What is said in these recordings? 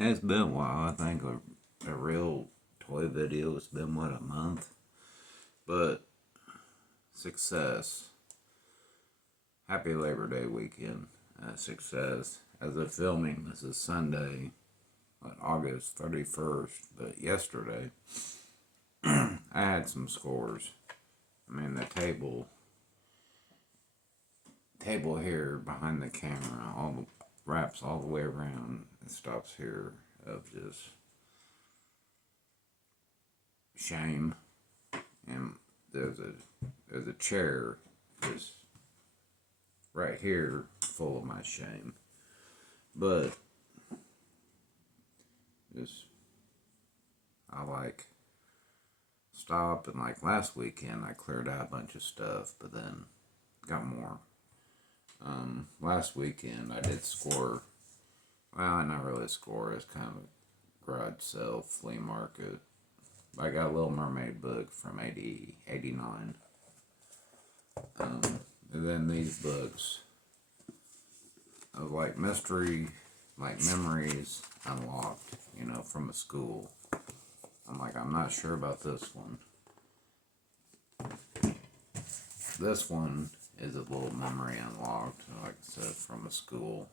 It's been a while. I think a real toy video has been, what, a month? But success. Happy Labor Day weekend. Success. As of filming, this is Sunday, August 31st. But yesterday, I had some scores. I mean, the table here behind the camera, wraps all the way around. It stops here of just shame, and there's a chair just right here full of my shame. But just I stop, and last weekend I cleared out a bunch of stuff, but then got more. Last weekend I did score. Well, not really score. It's kind of a garage sale, flea market. I got a Little Mermaid book from 89. And then these books of mystery, memories unlocked, from a school. I'm not sure about this one. This one is a little memory unlocked, like I said, from a school.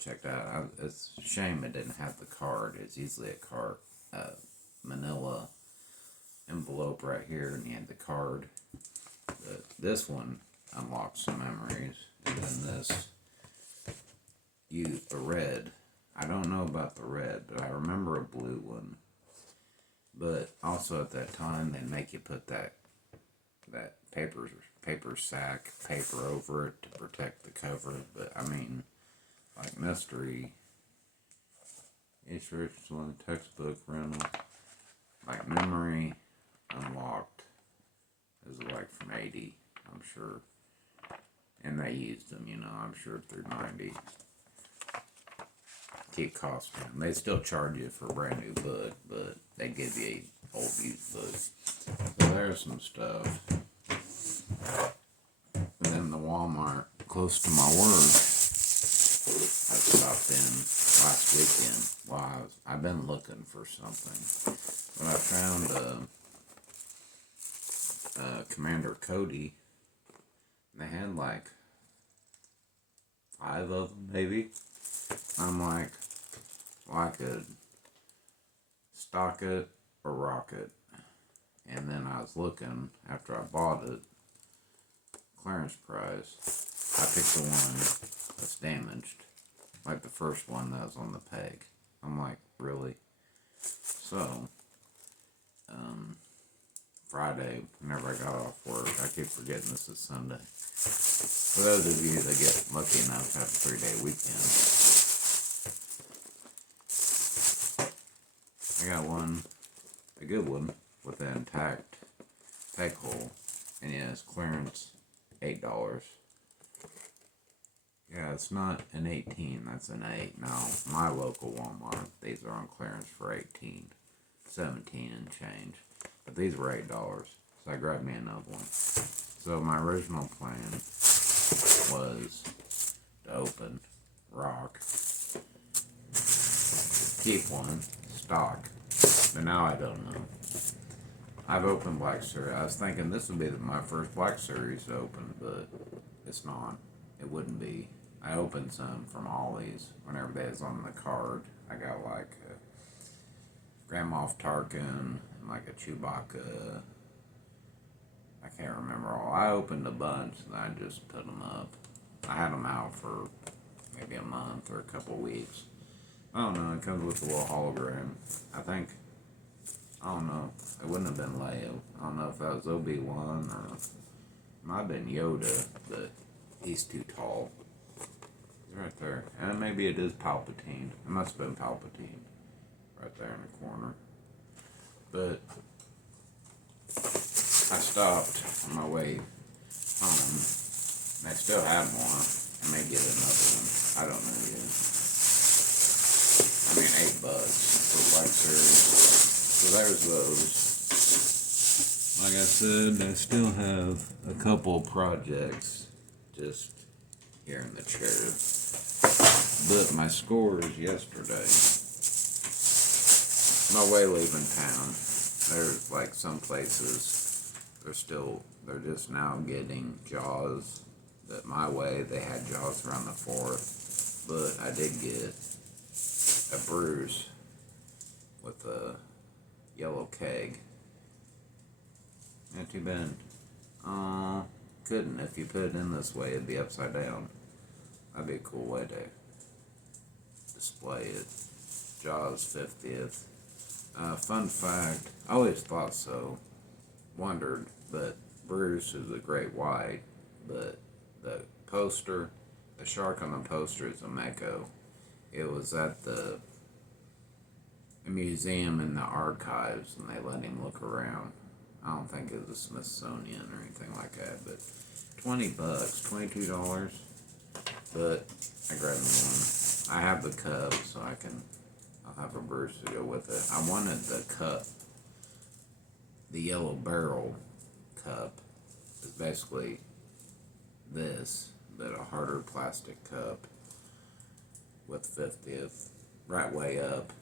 Check that out. It's a shame it didn't have the card. It's usually a manila envelope right here, and you had the card. But this one unlocks some memories. And then this, a red. I don't know about the red, but I remember a blue one. But also at that time, they make you put that paper sack over it to protect the cover. But I mean, mystery, instructional textbook rental, memory unlocked is from 80, I'm sure. And they used them, I'm sure through 90. Keep costing them. They still charge you for a brand new book, but they give you an old used book. So there's some stuff. And then the Walmart close to my work, I stopped in last weekend. Well, I've been looking for something, but I found Commander Cody. They had 5 of them, maybe. I'm well, I could stock it or rock it. And then I was looking, after I bought it, clearance price, I picked the one that's damaged, the first one that was on the peg. I'm really? So, Friday, whenever I got off work, I keep forgetting this is Sunday. For those of you that get lucky enough to have a 3-day weekend, I got one, a good one, with an intact peg hole, and yeah, it's clearance $8. Yeah, it's not an 18, that's an 8. Now, my local Walmart, these are on clearance for 18, 17 and change. But these were $8, so I grabbed me another one. So my original plan was to open, rock, keep one, stock. But now I don't know. I've opened Black Series. I was thinking this would be my first Black Series to open, but it's not. It wouldn't be. I opened some from Ollie's whenever they was on the card. I got a Grand Moff Tarkin, and a Chewbacca. I can't remember all. I opened a bunch and I just put them up. I had them out for maybe a month or a couple weeks. I don't know. It comes with a little hologram. I don't know. It wouldn't have been Leo. I don't know if that was Obi-Wan or it might have been Yoda, but he's too tall. He's right there. And maybe it is Palpatine. It must have been Palpatine. Right there in the corner. But I stopped on my way home. And I still have more. I may get another one. I don't know yet. I mean, $8 for Black Series. So there's those. Like I said, I still have a couple projects just here in the chair. But my scores yesterday, my way leaving town. There's like some places they're just now getting Jaws. That my way they had Jaws around the 4th, but I did get a Bruce with a yellow keg. Not too bad. Couldn't. If you put it in this way, it'd be upside down. That'd be a cool way to display it. Jaws 50th. Fun fact, I always thought so. Wondered, but Bruce is a great white, but the poster, the shark on the poster is a mako. It was at the museum in the archives, and they let him look around. I don't think it was the Smithsonian or anything like that, but $20, $22. But I grabbed one. I have the cup, so I'll have a Bruce to go with it. I wanted the cup, the yellow barrel cup. It's basically this, but a harder plastic cup with 50th right way up.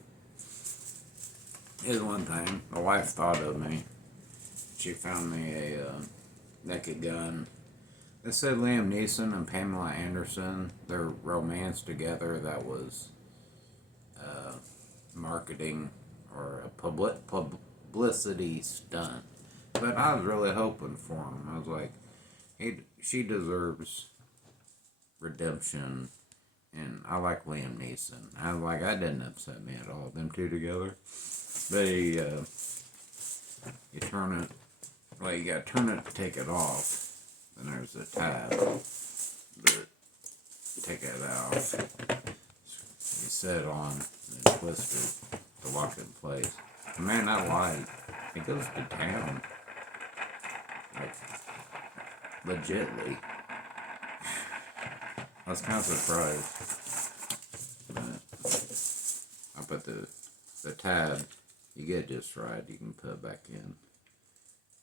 Here's one thing, my wife thought of me. She found me a naked gun. It said Liam Neeson and Pamela Anderson, their romance together, that was marketing or a publicity stunt. But I was really hoping for him. I was like, she deserves redemption, and I like Liam Neeson. I was like, that didn't upset me at all, them two together. But you turn it, well, you gotta turn it to take it off. Then there's a tab, but take it off. You set it on and twist it to lock it in place. And man, that light, it goes to town. Like, legitly. I was kind of surprised. But I put the tab, you get it just right, you can put it back in.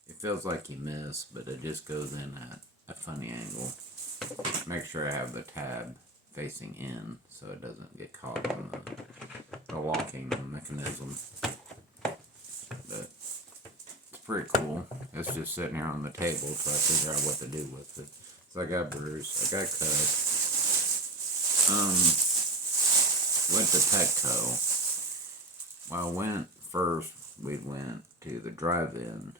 It feels like you miss, but it just goes in at a funny angle. Make sure I have the tab facing in so it doesn't get caught on the locking mechanism. But it's pretty cool. It's just sitting here on the table trying to figure out what to do with it. So I got Bruce, I got Cut. Went to Petco. Well, we went to the drive-in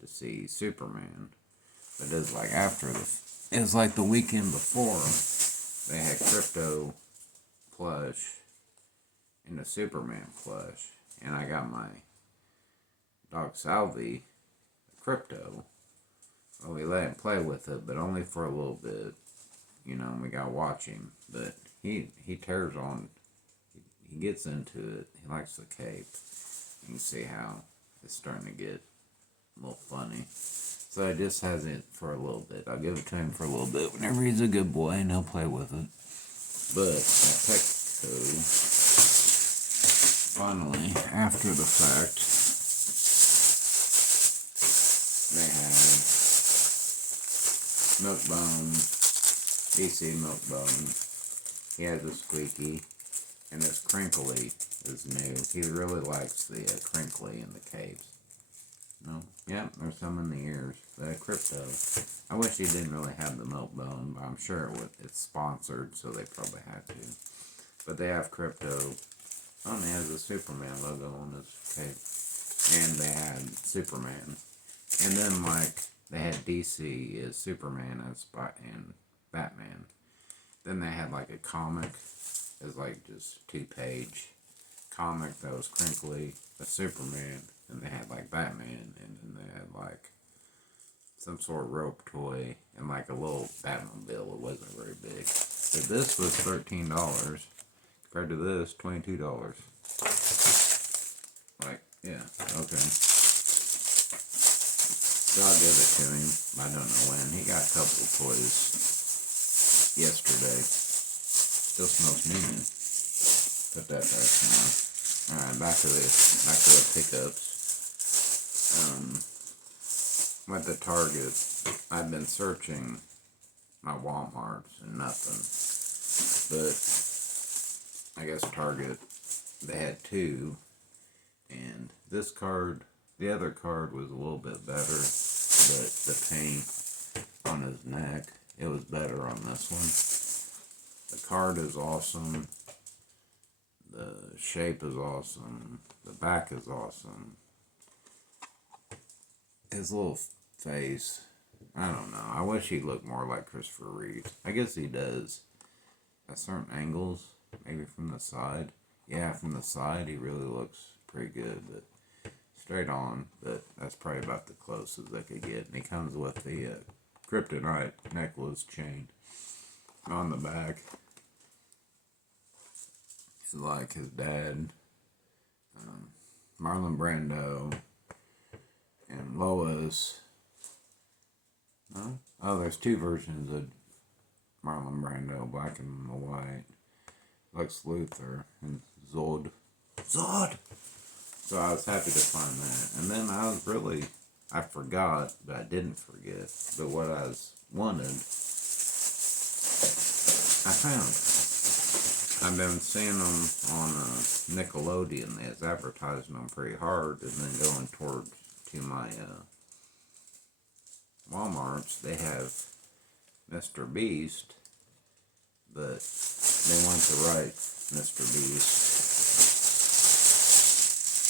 to see Superman. But it was like it was like the weekend before, they had Crypto plush and the Superman plush. And I got my dog Salvi, Crypto. Well, we let him play with it, but only for a little bit. You know, and we got to watch him. But he tears on, he gets into it. He likes the cape. You can see how it's starting to get a little funny. So it just has it for a little bit. I'll give it to him for a little bit whenever he's a good boy, and he'll play with it. But at Petco, finally, after the fact, they had Milkbone, DC Milkbone. He has a squeaky, and this crinkly is new. He really likes the crinkly in the caves. No, yeah, there's some in the ears. The Crypto. I wish he didn't really have the Milkbone, but I'm sure it's sponsored, so they probably had to. But they have Crypto. Oh, and he has a Superman logo on his cape. And they had Superman. And then, like, they had DC as Superman and Batman. Then they had, like, a comic. It was, like, just 2-page comic that was crinkly. The Superman. And they had, like, Batman. And then they had, like, some sort of rope toy. And, like, a little Batmobile. It wasn't very big. So this was $13. Compared to this, $22. Like, yeah, okay. So I'll give it to him. I don't know when. He got a couple of toys yesterday. Still smells new. Put that back now. Alright, back to the pickups. Went to Target. I've been searching my Walmarts and nothing. But I guess Target, they had 2. And this card, the other card was a little bit better, but the paint on his neck, it was better on this one. The card is awesome. The shape is awesome. The back is awesome. His little face, I don't know. I wish he looked more like Christopher Reeve. I guess he does at certain angles, maybe from the side. Yeah, from the side he really looks pretty good, but straight on, but that's probably about the closest they could get. And he comes with the kryptonite necklace chain on the back. It's like his dad, Marlon Brando, and Lois. Oh, there's two versions of Marlon Brando, black and white. Lex Luthor and Zod. Zod! So I was happy to find that. And then I forgot, but I didn't forget. But what I wanted, I found. I've been seeing them on Nickelodeon. It's advertising them pretty hard, and then going to my Walmarts, they have Mr. Beast, but they want to write Mr. Beast.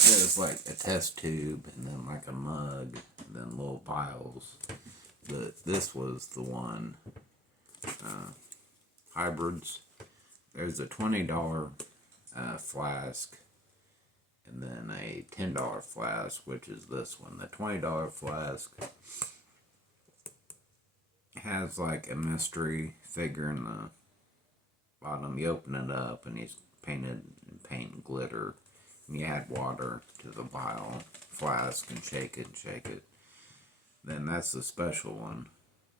There's like a test tube, and then like a mug, and then little vials. But this was the one, hybrids. There's a $20 flask, and then a $10 flask, which is this one. The $20 flask has like a mystery figure in the bottom. You open it up, and he's painted in paint and glitter. And you add water to the vial, flask, and shake it. Then that's the special one.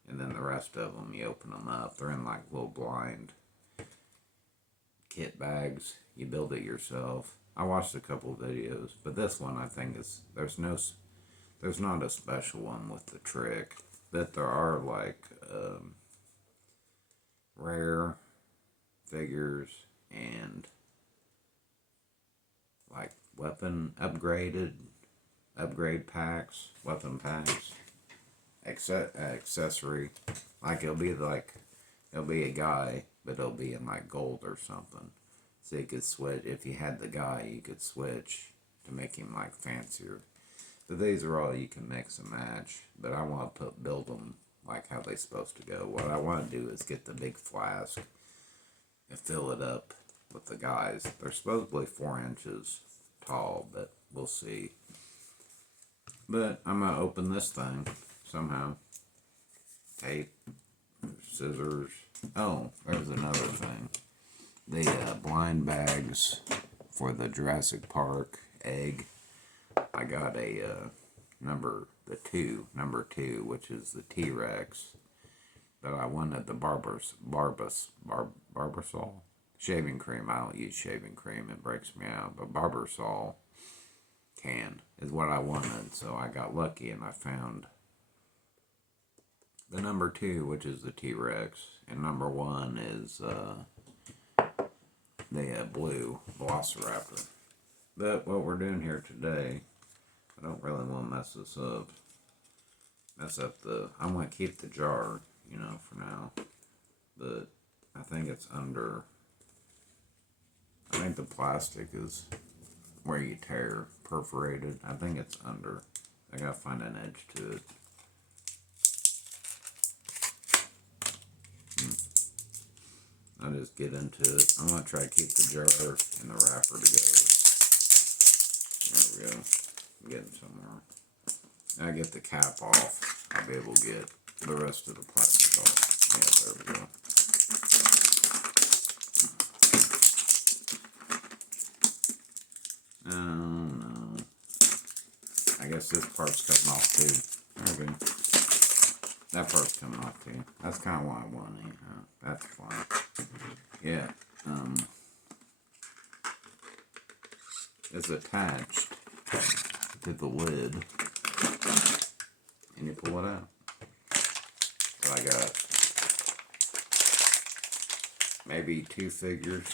And then the rest of them, you open them up. They're in like little blind kit bags. You build it yourself. I watched a couple videos, but this one I think there's not a special one with the trick, but there are like rare figures and like weapon upgrade packs, weapon packs, accessory. Like it'll be a guy, but it'll be in like gold or something. So you could switch, if you had the guy, you could switch to make him like fancier. But these are all you can mix and match. But I want to build them like how they're supposed to go. What I want to do is get the big flask and fill it up with the guys. They're supposedly 4 inches tall, but we'll see. But I'm going to open this thing somehow. Tape, scissors. Oh, there's another thing. The blind bags for the Jurassic Park egg. I got a number 2, which is the T-Rex. But I wanted the Barbasol shaving cream. I don't use shaving cream, it breaks me out. But Barbasol can is what I wanted, so I got lucky and I found the number 2, which is the T-Rex, and number 1 is the blue Velociraptor. But what we're doing here today, I don't really want to mess this up. I'm going to keep the jar, for now. But I think it's under, I think the plastic is where you tear, perforated. I think it's under. I gotta find an edge to it. I'll just get into it. I'm going to try to keep the jar and the wrapper together. There we go. I'm getting somewhere. I get the cap off. I'll be able to get the rest of the plastic off. Yeah, there we go. Oh no. I guess this part's cutting off too. There we go. That part's coming off too. That's kind of what I want anyhow. That's fine. Yeah. It's attached to the lid. And you pull it out. So I got maybe 2 figures.